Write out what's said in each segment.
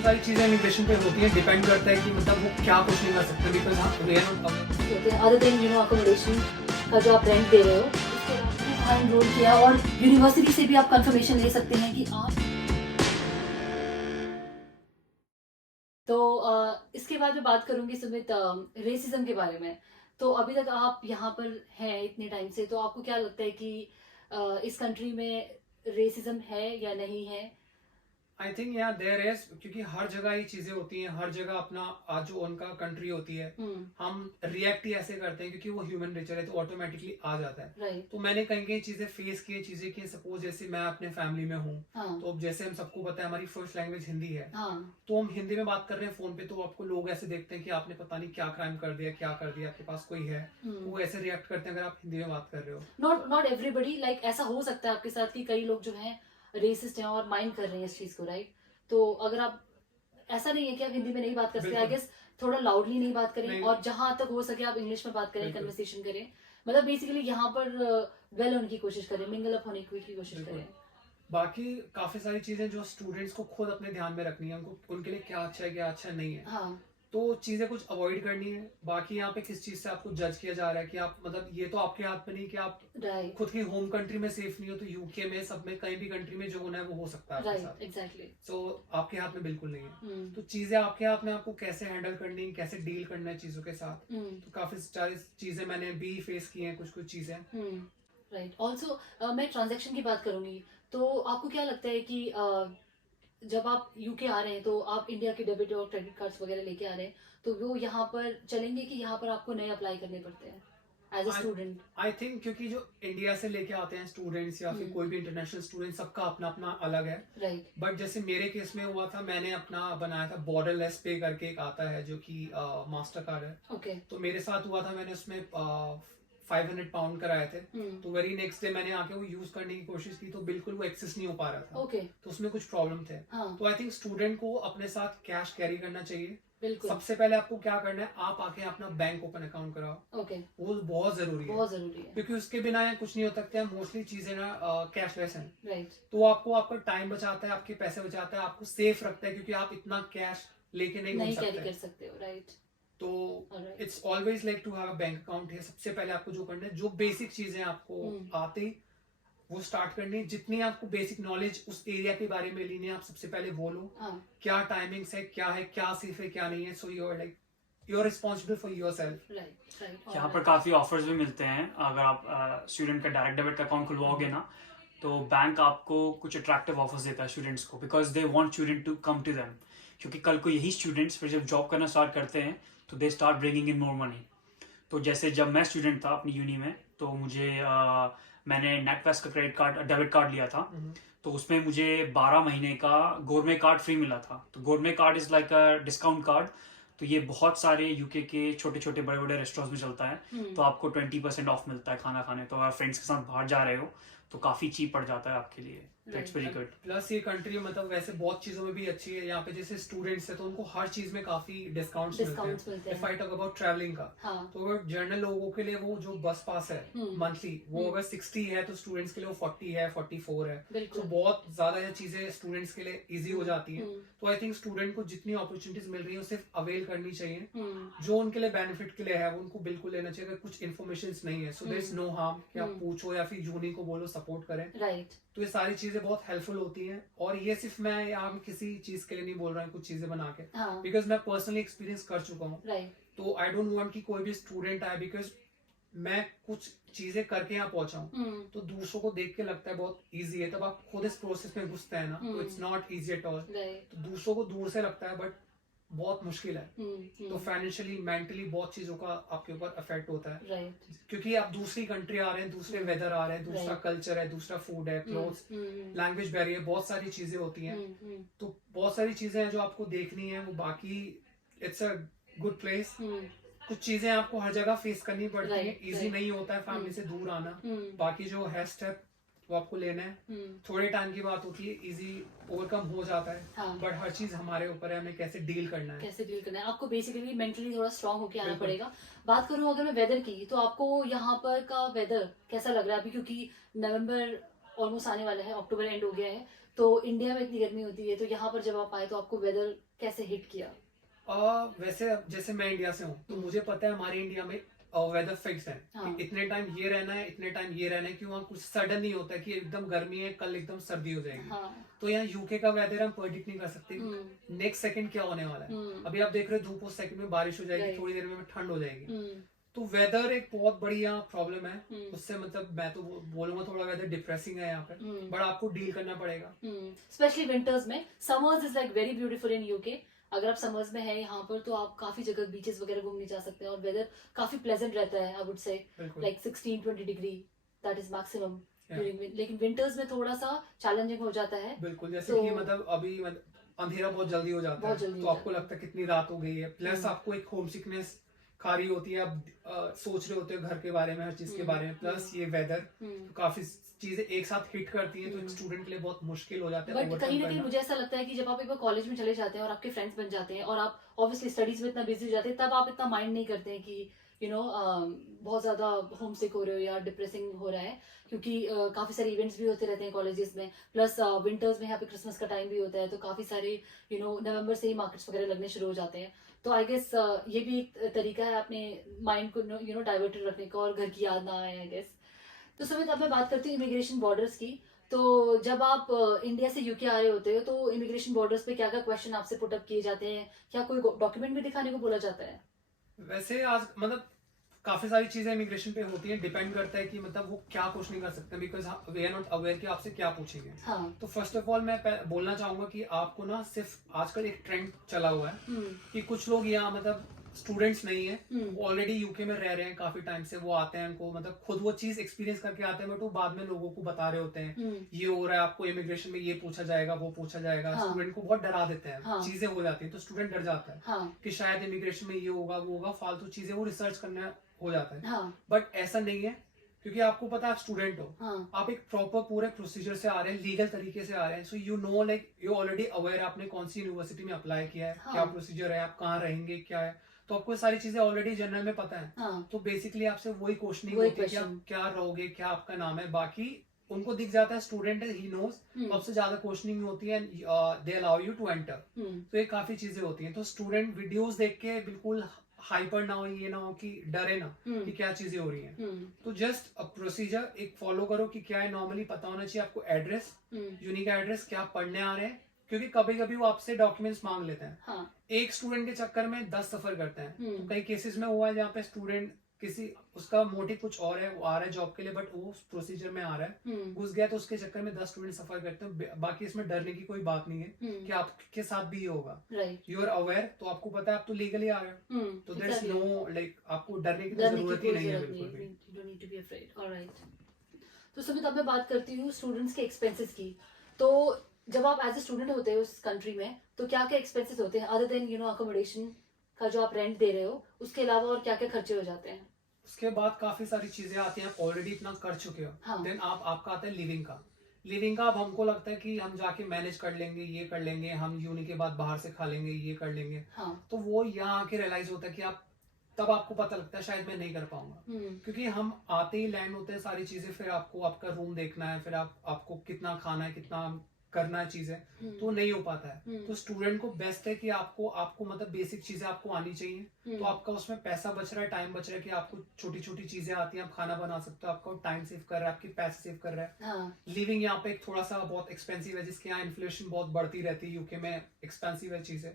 काफी सारी चीजें इमिग्रेशन पे होती हैं, डिपेंड करता है कि मतलब वो क्या कुछ नहीं कर सकते, बिकॉज अदर देन अकोमोडेशन का जो आप रेंट दे रहे हो, उसके बाद आपने वहाँ एनरोल किया और यूनिवर्सिटी से भी आप कंफर्मेशन ले सकते हैं कि आप तो इसके बाद मैं बात करूंगी सुमित रेसिज्म के बारे में। तो अभी तक आप यहाँ पर हैं इतने टाइम से, तो आपको क्या लगता है कि इस कंट्री में रेसिज्म है या नहीं है? आई थिंक यहाँ देयर इज, क्योंकि हर जगह ये चीजें होती हैं, हर जगह अपना आज जो उनका कंट्री होती है, हम रिएक्ट ही ऐसे करते हैं क्योंकि वो ह्यूमन नेचर है, तो ऑटोमेटिकली आ जाता है। राइट। तो मैंने कहीं कहीं चीजें फेस की, चीजें की, सपोज जैसे मैं अपने फैमिली में हूँ, हाँ। तो अब जैसे हम सबको पता है हमारी फर्स्ट लैंग्वेज हिंदी है, हाँ। तो हम हिंदी में बात कर रहे हैं फोन पे, तो आपको लोग ऐसे देखते हैं कि आपने पता नहीं क्या क्राइम कर दिया, क्या कर दिया, आपके पास कोई है, तो वो ऐसे रिएक्ट करते हैं अगर आप हिंदी में बात कर रहे हो। नॉट एवरीबडी, लाइक ऐसा हो सकता है आपके साथ कि कई लोग जो हैं रेसिस्ट हैं और माइंड कर रहे हैं इस चीज को, राइट? तो अगर आप, ऐसा नहीं है कि आप हिंदी में नहीं बात कर सकते, आई गेस थोड़ा लाउडली नहीं बात करें, और जहां तक हो सके आप इंग्लिश में बात करें, कन्वर्सेशन करें, मतलब बेसिकली यहाँ पर वेल होने की कोशिश करें, मिंगल अप होने की कोशिश करें। बाकी काफी सारी चीजें जो स्टूडेंट्स को खुद अपने ध्यान में रखनी है, उनको उनके लिए क्या अच्छा है क्या अच्छा नहीं है। हाँ। तो चीजें कुछ अवॉइड करनी है। बाकी यहाँ पे किस चीज से आपको जज किया जा रहा है कि आप, मतलब ये तो आपके हाथ में नहीं कि आप खुद की होम कंट्री में सेफ नहीं हो, तो यूके में, सब में, कहीं भी कंट्री में जो होना है वो हो सकता है आपके साथ। एग्जैक्टली। सो आपके हाथ में बिल्कुल नहीं है। तो चीजें आपके हाथ में, आपको कैसे हैंडल करनी है, कैसे डील करना है चीजों के साथ। तो काफी सारी चीजें मैंने भी फेस की हैं, कुछ कुछ चीजें। राइट। ऑल्सो मैं ट्रांजेक्शन की बात करूंगी, तो आपको क्या लगता है कि जब आप यूके आ रहे हैं तो आप इंडिया के डेबिट और क्रेडिट कार्ड्स वगैरह लेके आ रहे हैं, तो वो यहाँ पर चलेंगे कि यहाँ पर आपको नए अप्लाई करने पड़ते हैं as a student? I think क्योंकि जो इंडिया से लेके आते हैं स्टूडेंट्स या फिर कोई भी इंटरनेशनल स्टूडेंट, सबका अपना अपना अलग है। राइट। बट जैसे मेरे केस में हुआ था, मैंने अपना बनाया था बॉर्डरलेस पे करके एक आता है जो कि मास्टर कार्ड है। ओके। तो मेरे साथ हुआ था, मैंने उसमें 500 पाउंड कराए थे। तो वेरी नेक्स्ट डे मैंने आके वो यूज करने की कोशिश की, तो बिल्कुल वो एक्सेस नहीं हो पा रहा था। ओके। तो उसमें कुछ प्रॉब्लम थे। हाँ। तो आई थिंक स्टूडेंट को अपने साथ कैश कैरी करना चाहिए। बिल्कुल। सबसे पहले आपको क्या करना है, आप आके अपना बैंक ओपन अकाउंट कराओ। ओके। वो बहुत जरूरी है, बहुत जरूरी है, क्योंकि उसके बिना यहाँ कुछ नहीं हो सकता है। मोस्टली चीजें ना कैशलेस हैं। राइट। तो आपको आपका टाइम बचाता है, आपके पैसे बचाता है, आपको सेफ रखता है, क्योंकि आप इतना कैश लेके नहीं कैरी कर सकते हो, राइट? तो it's always like to have a bank account है। सबसे पहले आपको जो करना है, जो बेसिक चीजें आपको आते ही वो स्टार्ट करनी है। जितनी आपको बेसिक नॉलेज उस एरिया के बारे में लेनी है, आप सबसे पहले वो लो। क्या टाइमिंग्स है, क्या सेफ है, क्या नहीं है। So you are responsible for yourself. Right. यहाँ पर काफ़ी ऑफर्स भी मिलते हैं। अगर आप स्टूडेंट का डायरेक्ट डेबिट का अकाउंट खुलवाओगे ना, तो बैंक आपको कुछ अट्रैक्टिव ऑफर्स देता है स्टूडेंट्स को, because they want student to come to them. क्योंकि कल को यही स्टूडेंट्स फिर जब जॉब करना स्टार्ट करते हैं तो they start bringing in more money. तो जैसे जब मैं स्टूडेंट था अपनी यूनी में, तो मुझे मैंने नेटवेस्ट का क्रेडिट कार्ड डेबिट कार्ड लिया था। तो उसमें मुझे 12 महीने का गोरमे कार्ड फ्री मिला था। तो गोरमे card is like a discount card. तो ये बहुत सारे यूके के छोटे छोटे बड़े बड़े रेस्टोरेंट्स में चलता है। तो आपको 20% ऑफ मिलता है खाना खाने। तो अगर फ्रेंड्स के साथ बाहर जा रहे हो तो काफी चीप पड़ जाता है आपके लिए। That's very good. प्लस ये कंट्री मतलब वैसे बहुत चीजों में भी अच्छी है। यहाँ पे जैसे स्टूडेंट्स है तो उनको हर चीज में काफी डिस्काउंट्स मिलते हैं। If I talk about travelling का, तो अगर जनरल लोगों के लिए वो जो बस पास है मंथली, वो अगर 60 है, तो स्टूडेंट्स के लिए वो 40 है, 44 है। तो बहुत ज्यादा ये चीजें स्टूडेंट्स के लिए इजी हो जाती है। तो आई थिंक स्टूडेंट को जितनी अपॉर्चुनिटीज मिल रही है सिर्फ अवेल करनी चाहिए। जो उनके लिए बेनिफिट के लिए है वो उनको बिल्कुल लेना चाहिए। अगर कुछ इन्फॉर्मेशन नहीं है, so there is no harm कि आप पूछो या फिर जूनी को बोलो सपोर्ट करें। राइट। तो ये सारी चीजें बहुत हेल्पफुल होती हैं। और ये सिर्फ मैं यहाँ किसी चीज के लिए नहीं बोल रहा हूँ, कुछ चीजें बना के, बिकॉज मैं पर्सनली एक्सपीरियंस कर चुका हूँ। तो आई डोंट वांट कि कोई भी स्टूडेंट आए, बिकॉज मैं कुछ चीजें करके यहाँ पहुंचा हूँ, तो दूसरों को देख के लगता है बहुत इजी है। तब आप खुद इस प्रोसेस में घुसते हैं ना, तो it's not easy at all. तो दूसरों को दूर से लगता है बट बहुत मुश्किल है। तो फाइनेंशियली, मेंटली बहुत चीजों का आपके ऊपर इफेक्ट होता है। क्योंकि आप दूसरी कंट्री आ रहे हैं, दूसरे वेदर आ रहे हैं, दूसरा कल्चर है, दूसरा फूड है, क्लोथ्स, लैंग्वेज बैरियर, बहुत सारी चीजें होती हैं। तो बहुत सारी चीजें हैं जो आपको देखनी है। वो बाकी इट्स अ गुड प्लेस। कुछ चीजें आपको हर जगह फेस करनी पड़ती है। इजी नहीं होता है फैमिली से दूर आना। बाकी जो है स्टेप वो आपको लेना है। थोड़े टाइम की बात होती है, इजी ओवरकम हो जाता है। बट हर चीज हमारे ऊपर है, हमें कैसे डील करना है। आपको बेसिकली मेंटली थोड़ा स्ट्रांग होके आना पड़ेगा। बात करूं अगर मैं वेदर की, तो आपको यहाँ पर का वेदर कैसा लग रहा है अभी? क्योंकि नवंबर ऑलमोस्ट आने वाला है, अक्टूबर एंड हो गया है, तो इंडिया में इतनी गर्मी होती है, तो यहाँ पर जब आप आए तो आपको वेदर कैसे हिट किया? वैसे जैसे मैं इंडिया से हूँ तो मुझे पता है हमारे इंडिया में वेदर फिक्स है हाँ. कि इतने टाइम ये रहना है, इतने टाइम ये रहना है, कि वहाँ कुछ सडन नहीं होता है कि एकदम गर्मी है कल एकदम सर्दी हो जाएगी. हाँ. तो यहाँ यूके का वेदर हम प्रेडिक्ट नहीं कर सकते नेक्स्ट सेकंड क्या होने वाला है. अभी आप देख रहे हो धूप, उस सेकंड में बारिश हो जाएगी, थोड़ी देर में ठंड हो जाएगी. तो वेदर एक बहुत बड़ी यहाँ प्रॉब्लम है. उससे मतलब मैं तो बोलूंगा थोड़ा वेदर डिप्रेसिंग है यहाँ पे, बट आपको डील करना पड़ेगा. स्पेशली विंटर्स में. Summers is like very beautiful in UK. अगर आप समर्स में है यहाँ पर तो आप काफी जगह बीचेस वगैरह घूमने जा सकते हैं और वेदर काफी प्लेजेंट रहता है. I would say like 16-20 degree, that is maximum. लेकिन विंटर्स में थोड़ा सा चैलेंजिंग हो जाता है. बिल्कुल, जैसे कि मतलब अभी अंधेरा बहुत जल्दी हो जाता है, तो आपको लगता है कितनी रात हो गई है. प्लस आपको एक होम सिकनेस खा रही होती है, आप सोच रहे होते हो घर के बारे में, हर चीज के बारे में. प्लस ये वेदर, तो काफी चीजें एक साथ हिट करती हैं, तो एक स्टूडेंट के लिए बहुत मुश्किल हो जाता है. बट कहीं ना कहीं मुझे ऐसा लगता है कि जब आप एक बार कॉलेज में चले जाते हैं और आपके फ्रेंड्स बन जाते हैं और आप ऑब्वियसली स्टडीज में इतना बिजी हो जाते हैं, तब आप इतना माइंड नहीं करते हैं कि बहुत ज्यादा होम सिक हो रहे हो या डिप्रेसिंग हो रहा है, क्योंकि काफी सारे इवेंट्स भी होते रहते हैं कॉलेजेस में. प्लस विंटर्स में यहाँ पे क्रिसमस का टाइम भी होता है, तो काफी सारे नवंबर से ही मार्केट्स वगैरह लगने शुरू हो जाते हैं. तो आई गेस ये भी एक तरीका है अपने माइंड को डाइवर्टेड रखने का और घर की याद ना आए, आई गेस. तो सुमित, अब मैं बात करती हूँ इमिग्रेशन बॉर्डर्स की. तो जब आप इंडिया से यूके आ रहे होते हो तो इमिग्रेशन बॉर्डर्स पे क्या क्या क्वेश्चन आपसे पुट अप किए जाते हैं? क्या कोई डॉक्यूमेंट भी दिखाने को बोला जाता है? वैसे आज मतलब काफी सारी चीजें इमिग्रेशन पे होती हैं, डिपेंड करता है कि मतलब वो क्या क्वेश्चन कर सकते हैं, because we are not aware कि आपसे क्या पूछेंगे. हाँ. तो फर्स्ट ऑफ ऑल मैं बोलना चाहूंगा कि आपको ना सिर्फ आजकल एक ट्रेंड चला हुआ है कि कुछ लोग यहाँ मतलब स्टूडेंट्स नहीं है, वो ऑलरेडी यूके में रह रहे हैं काफी टाइम से, वो आते हैं, उनको मतलब खुद वो चीज एक्सपीरियंस करके आते हैं, बट वो बाद में लोगों को बता रहे होते हैं ये हो रहा है, आपको इमिग्रेशन में ये पूछा जाएगा, वो पूछा जाएगा. हाँ. स्टूडेंट को बहुत डरा देते हैं. हाँ. चीजें हो जाती है तो स्टूडेंट डर जाता है. हाँ. कि शायद इमिग्रेशन में ये होगा, वो होगा, फालतू चीजें वो रिसर्च करना हो जाता है. हाँ. बट ऐसा नहीं है, क्योंकि आपको पता है आप स्टूडेंट हो. हाँ. आप एक प्रॉपर पूरे प्रोसीजर से आ रहे हैं, लीगल तरीके से आ रहे हैं. So you know like you already aware आपने कौन सी यूनिवर्सिटी में अप्लाई किया है, हाँ. क्या प्रोसीजर है, आप कहाँ रहेंगे, क्या है, तो आपको सारी चीजें ऑलरेडी जनरल में पता है. हाँ. तो बेसिकली आपसे वही क्वेश्चनिंग होती है कि आप क्या रहोगे, क्या आपका नाम है. बाकी उनको दिख जाता है स्टूडेंट है, ही नोज. सबसे ज्यादा क्वेश्चनिंग होती है, they allow you to enter. तो ये काफी चीजें होती हैं. तो स्टूडेंट वीडियोस देख के बिल्कुल हाइपर ना हो, ये ना हो कि डरे ना कि क्या चीजें हो रही हैं. तो जस्ट अ प्रोसीजर एक फॉलो करो कि क्या है. नॉर्मली पता होना चाहिए आपको एड्रेस, यूनिक एड्रेस, क्या पढ़ने आ रहे हैं, क्योंकि कभी कभी वो आपसे डॉक्यूमेंट्स मांग लेते हैं. हाँ. एक स्टूडेंट के चक्कर में 10 सफर करते हैं. तो कई केसेस में हुआ है जहाँ पे स्टूडेंट किसी उसका मोटिव कुछ और है, वो आ रहा है जॉब के लिए, बट वो प्रोसीजर में आ रहा है, घुस गया, तो उसके चक्कर में 10 स्टूडेंट सफर करते हैं. बाकी इसमें डरने की कोई बात नहीं है कि आपके साथ भी ये होगा. यू आर अवेयर, तो आपको पता है आप तो लीगली आ रहे हो, तो देयर इज नो लाइक आपको डरने की जरूरत ही नहीं है बिल्कुल भी. You don't need to be afraid. Alright. तो सुमित, अब मैं बात करती हूँ स्टूडेंट्स के एक्सपेंसेस की. तो जब आप एज ए स्टूडेंट होते हो उस कंट्री में, तो क्या क्या एक्सपेंसेस होते हैं अदर देन अकोमोडेशन का जो आप रेंट दे रहे हो, उसके अलावा और क्या क्या खर्चे हो जाते हैं? उसके बाद काफी सारी चीजें आती हैं, आप ऑलरेडी इतना कर चुके हो. हाँ. देन आपका आता है लिविंग का. लिविंग का अब हमको लगता है कि हम जाके मैनेज कर लेंगे, ये कर लेंगे, हम यूनि के बाद बाहर से खा लेंगे, ये कर लेंगे. हाँ. तो वो यहाँ आके रियलाइज होता है कि आप तब आपको पता लगता है शायद मैं नहीं कर पाऊंगा, क्योंकि हम आते ही लैंड होते हैं सारी चीजें, फिर आपको आपका रूम देखना है, फिर आपको कितना खाना है, कितना करना है चीजें, तो नहीं हो पाता है. तो स्टूडेंट को बेस्ट है कि आपको मतलब बेसिक चीजें आपको आनी चाहिए. तो आपका उसमें पैसा बच रहा है, टाइम बच रहा है कि आपको छोटी छोटी चीजें आती हैं, आप खाना बना सकते हो, आपका टाइम सेव कर रहा है, आपके पैसे सेव कर रहा है. हाँ. लिविंग यहाँ पे एक थोड़ा सा बहुत एक्सपेंसिव है, जिसके यहाँ इन्फ्लेशन बहुत बढ़ती रहती है, यूके में एक्सपेंसिव है चीजें.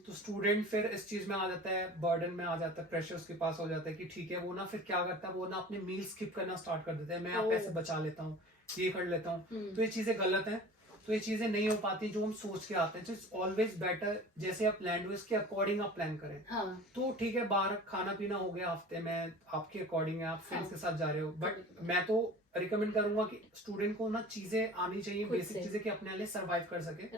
तो स्टूडेंट फिर इस चीज में आ जाता है, बर्डन में आ जाता है, प्रेशर उसके पास हो जाता है कि ठीक है, वो ना फिर क्या करता है, वो ना अपने मील स्किप करना स्टार्ट कर देता है. मैं यहाँ पैसे बचा लेता हूँ, ये कर लेता हूँ. तो ये चीजें गलत है. तो ये चीजें नहीं हो पाती जो हम सोच के आते हैं. तो इट्स ऑलवेज बेटर जैसे आप प्लान हो इसके अकॉर्डिंग आप प्लान करें. हाँ. तो ठीक है, बाहर खाना पीना हो गया हफ्ते में, आपके अकॉर्डिंग है, आप फ्रेंड्स के साथ जा रहे हो, बट मैं तो रिकमेंड करूंगा कि स्टूडेंट को ना चीजें आनी चाहिए, बेसिक चीजें कि अपने लिए सर्वाइव कर सके.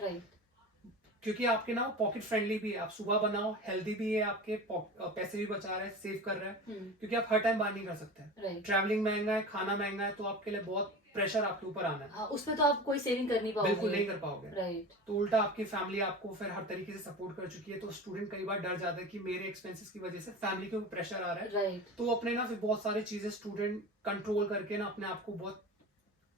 क्योंकि आपके ना पॉकेट फ्रेंडली भी है, आप सुबह बनाओ, हेल्दी भी है, आपके पैसे भी बचा रहा है, सेव कर रहा है. क्योंकि आप हर टाइम बाहर नहीं कर सकते. ट्रैवलिंग महंगा है, खाना महंगा है, तो आपके लिए बहुत प्रेशर आपके ऊपर आना है. हाँ, उसमें तो आप कोई सेविंग कर नहीं पाओगे, बिल्कुल नहीं कर पाओगे. तो उल्टा आपकी फैमिली आपको फिर हर तरीके से सपोर्ट कर चुकी है. तो स्टूडेंट कई बार डर जाता है कि मेरे एक्सपेंसेस की वजह से फैमिली के ऊपर प्रेशर आ रहा है. तो अपने ना फिर बहुत सारी चीजें स्टूडेंट कंट्रोल करके ना अपने आप को बहुत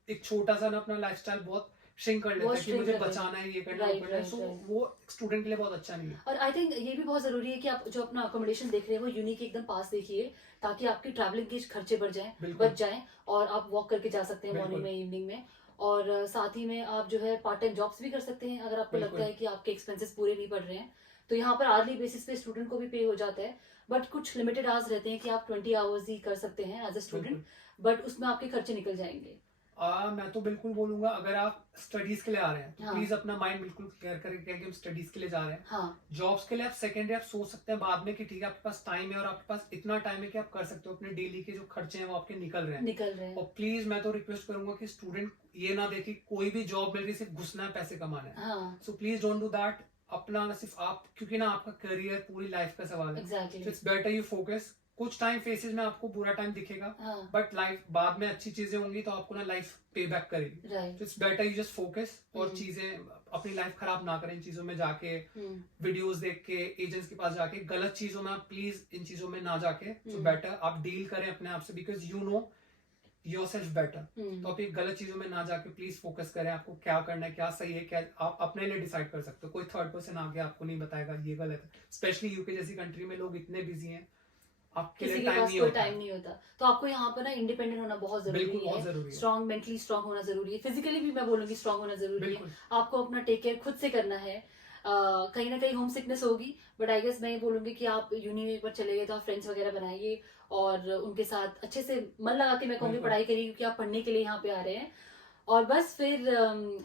एक छोटा सा ना अपना लाइफस्टाइल बहुत श्रिंक कर लेता वो है कि shrink मुझे कर लेता बचाना है, ये करना है, Right, वो करना है, right, सो right. वो स्टूडेंट के लिए बहुत अच्छा नहीं है। और आई थिंक ये भी बहुत जरूरी है कि आप जो अपना अकोमोडेशन देख रहे हैं वो यूनिक एकदम पास देखिए, ताकि आपकी ट्रैवलिंग के खर्चे बढ़ जाएं, बिल्कुल। बच जाएं, और आप वॉक करके जा सकते हैं मॉर्निंग बिल्कुल। में, इवनिंग में। और साथ ही में आप जो है पार्ट टाइम जॉब्स भी कर सकते हैं अगर आपको बिल्कुल। लगता है कि आपके एक्सपेंसेस पूरे नहीं पड़ रहे हैं। तो यहाँ पर आर्ली बेसिस पे स्टूडेंट को भी पे हो जाता है, बट कुछ लिमिटेड आवर्स रहते हैं कि आप 20 आवर्स ही कर सकते हैं एज अ स्टूडेंट, बिल्कुल। बट उसमें आपके खर्चे निकल जाएंगे। मैं तो बिल्कुल बोलूंगा, अगर आप स्टडीज के लिए आ रहे हैं तो हाँ। प्लीज अपना माइंड बिल्कुल क्लियर करके कि हम स्टडीज के लिए जा रहे हैं। हाँ जॉब्स के लिए आप सेकेंडरी आप सोच सकते हैं बाद में कि ठीक है आपके पास टाइम है और आपके पास इतना टाइम है कि आप कर सकते हो, अपने डेली के जो खर्चे हैं वो आपके निकल रहे हैं। निकल रहे हैं। और प्लीज मैं तो रिक्वेस्ट करूंगा कि स्टूडेंट ये ना देखे कोई भी जॉब मिल रही सिर्फ घुसना है, पैसे कमाना है। हाँ so please don't do that. अपना सिर्फ आप, क्योंकि ना आपका करियर पूरी लाइफ का सवाल है। Exactly. It's better you focus. कुछ टाइम फेसेस में आपको बुरा टाइम दिखेगा, हाँ बट लाइफ बाद में अच्छी चीजें होंगी तो आपको ना लाइफ पे बैक करेगी। राइट। तो it's better you just focus और हम्म। चीजें अपनी लाइफ खराब ना करें इन चीजों में जाके, वीडियोस देख के, एजेंट्स के पास जाके, गलत चीजों में आप प्लीज इन चीजों में ना जाके। सो बेटर आप डील करें अपने आप से, because you know your self better. तो आप ये गलत चीजों में ना जाके प्लीज फोकस करें, आपको क्या करना है, क्या सही है, क्या आप अपने लिए डिसाइड कर सकते हो। कोई थर्ड पर्सन आगे आपको नहीं बताएगा ये गलत है। स्पेशली यूके जैसी कंट्री में लोग इतने बिजी हैं, आपके किसी लिए के टाइम पास नहीं कोई होता। टाइम नहीं होता। तो आपको यहाँ पर ना इंडिपेंडेंट होना बहुत बिल्कुल जरूरी बहुत है, जरूरी है। स्ट्रॉन्ग, मेंटली स्ट्रॉन्ग होना जरूरी है, फिजिकली भी मैं बोलूंगी स्ट्रॉन्ग होना जरूरी है। बिल्कुल। आपको अपना टेक केयर खुद से करना है। कहीं ना कहीं होम सिकनेस होगी, बट आई गेस मैं ये बोलूंगी कि आप यूनि पर चले गए तो आप फ्रेंड्स वगैरह बनाइए और उनके साथ अच्छे से मन लगा के मैं कहूँगी बिल्कुल। पढ़ाई करिए, क्योंकि आप पढ़ने के लिए यहाँ पे आ रहे हैं, और बस फिर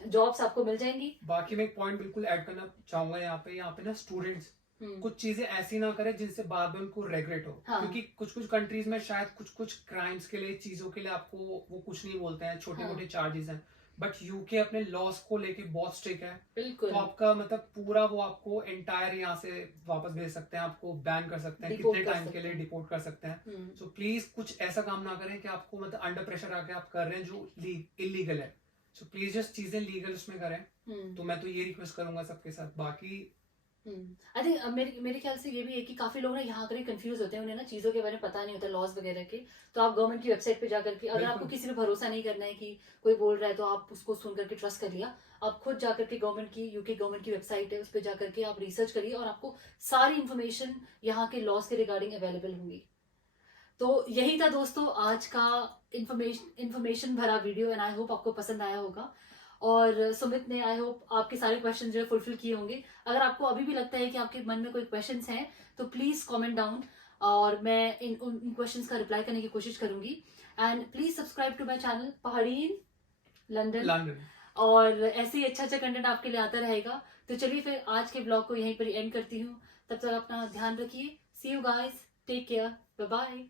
जॉब्स आपको मिल जाएंगी। बाकी मैं एक पॉइंट बिल्कुल ऐड करना चाहूंगा यहाँ पे ना स्टूडेंट्स हम्म। कुछ चीजें ऐसी ना करें जिनसे बाद में उनको रेग्रेट हो। हाँ। क्योंकि कुछ कुछ कंट्रीज में शायद कुछ क्राइम्स के लिए, चीजों के लिए आपको वो कुछ नहीं बोलते हैं, छोटे मोटे चार्जेस हैं, बट यूके अपने लॉस को लेके बहुत स्ट्रिक्ट है। बिल्कुल। तो आपका मतलब पूरा वो आपको एंटायर यहाँ से वापस भेज सकते हैं, आपको बैन कर सकते हैं, Deport कितने कर टाइम सकते के लिए हैं। डिपोर्ट कर सकते हैं। सो प्लीज कुछ ऐसा काम ना करें कि आपको मतलब अंडर प्रेशर आके आप कर रहे हैं जो इलीगल है। सो प्लीज जस्ट चीजें लीगल उसमें करें। तो मैं तो ये रिक्वेस्ट करूंगा सबके साथ। बाकी आई थिंक मेरे ख्याल से ये भी है कि काफी लोग ना यहाँ कर कंफ्यूज होते हैं, उन्हें ना चीजों के बारे में पता नहीं होता, लॉज वगैरह के। तो आप गवर्नमेंट की वेबसाइट पे जाकर के, अगर आपको किसी पे भरोसा नहीं करना है कि कोई बोल रहा है तो आप उसको सुन करके ट्रस्ट कर लिया, आप खुद जाकर के गवर्नमेंट की, यूके गवर्नमेंट की वेबसाइट है उस पर जाकर के आप रिसर्च करिए और आपको सारी इन्फॉर्मेशन यहाँ के लॉज के रिगार्डिंग अवेलेबल होंगी। तो यही था दोस्तों आज का इन्फॉर्मेशन भरा वीडियो, एंड आई होप आपको पसंद आया होगा। और सुमित ने आई होप आपके सारे क्वेश्चन जो है फुलफिल किए होंगे। अगर आपको अभी भी लगता है कि आपके मन में कोई क्वेश्चंस हैं तो प्लीज कमेंट डाउन, और मैं उन क्वेश्चंस का रिप्लाई करने की कोशिश करूंगी। And please subscribe to my channel Pahadin London, और ऐसे ही अच्छा कंटेंट आपके लिए आता रहेगा। तो चलिए फिर आज के ब्लॉग को यहीं पर एंड करती हूँ। तब तक अपना ध्यान रखिए। See you guys, take care, bye bye.